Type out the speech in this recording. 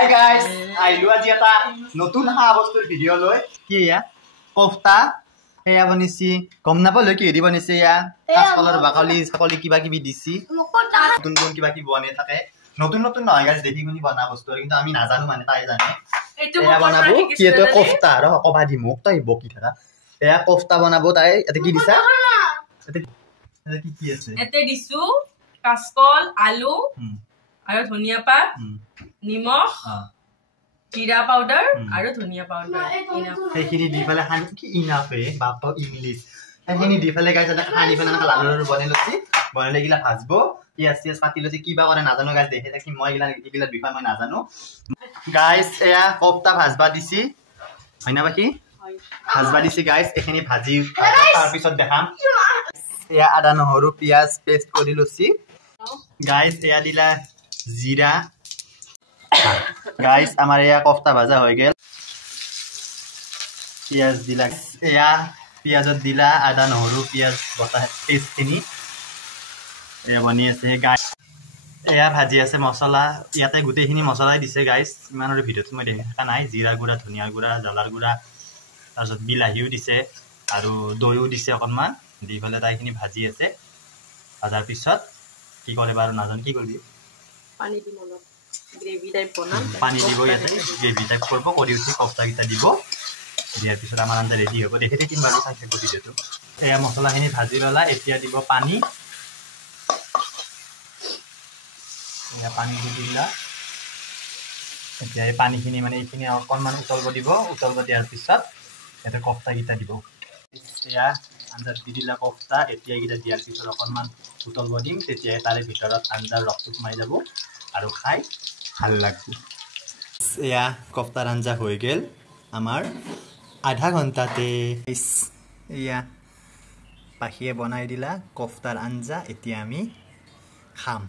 Hi guys, আহিলো আজি এটা নতুন বস্তুৰ ভিডিও লৈ কি ইয়া কোফতা এয়া বনিছি গম নাপালো কি দি বনিছে ইয়া কাঁচকলৰ বাকলি ছাকলি কিবা কিবি দিছি নতুন নতুন কিবা কি বনে থাকে নতুন নতুন নহয় গাইস দেখি গুনি বনা বস্তু কিন্তু আমি নাজানো মানে তাই জানে এয়া বনাবো কি এটো কোফতা আৰু কবা দি মোক তাই বকি থাকা এয়া কোফতা বনাবো তাই এতে কি দিছা এতে কি আছে এতে দিছো কাঁচকল আলু আৰু ধনিয়া পাত নিমখ জিৰা পাউডাৰ আৰু ধনিয়া পাউডাৰ সেইখিনি দি ফেলে হানি কি ইনাফে বাপ ইংলিশ সেইখিনি দি ফেলে গাইস এটা হানি ফেলে না লালুৰ বনে লছি বনে লাগিলা ভাজবো পিয়াজ পিয়াজ কাটি লছি কিবা কৰে নাজানো গাইস দেখে থাকি মই ইগিলা বিষয় মই নাজানো গাইস এয়া কোফতা ভাজবা দিছি হয়না বাকি ভাজবা দিছি গাইস এখিনি ভাজি তাৰ পিছত দেখাম এয়া আদা নহৰু পিয়াজ পেস্ট কৰি লছি গাইস এয়া দিলা জিৰা गाइस हमारे यहाँ कोफ्ता भाजा हो गया पियाज दिला या पियाज दिला आदा নহৰু पियाज बता पेस्ट खिनि या बनि আছে गाइस या भाजी আছে মছলা ইয়াতে গুটেখিনি মছলাই দিছে গাইস ইমানৰ ভিডিওত মই দেখা নাই জিৰা গুড়া ধনিয়া গুড়া জ্বলাৰ গুড়া তাৰছত বিলাহিও দিছে আৰু দৈও দিছে অকনমান দি ফলে তাইখিনি ভাজি আছে ভাজাৰ পিছত কি কৰে বাৰু নাজান কি কৰিবি পানী দিম অলপ গ্ৰেভি টাইপ বনাম পানি দিব ইয়াতে গ্ৰেভি টাইপ কৰব কৰি উঠি কোফতা কিটা দিব দিয়াৰ পিছত আমাৰ আঞ্জা ৰেডি হ'ব দেখি দেখিম বাৰু চাই থাকো ভিডিওটো এয়া মছলাখিনি ভাজি ললা এতিয়া দিব পানী এয়া পানী দিলা এতিয়া এই পানীখিনি মানে এইখিনি অকনমান উতলব দিব উতলব দিয়াৰ পিছত এতে কোফতা কিটা দিব এয়া আঞ্জা দি দিলা কোফতা এতিয়া কিটা দিয়াৰ পিছত অকনমান উতলব দিম তেতিয়া তাৰে ভিতৰত আঞ্জাৰ ৰসটো সোমাই যাব আৰু খাই ভাল লাগবে এয়া কোফতাৰ আঞ্জা হৈ গেল আমাৰ আধা ঘন্টাতে এয়া পাখিয়ে বনাই দিলা কোফতাৰ আঞ্জা এতিয়া আমি খাম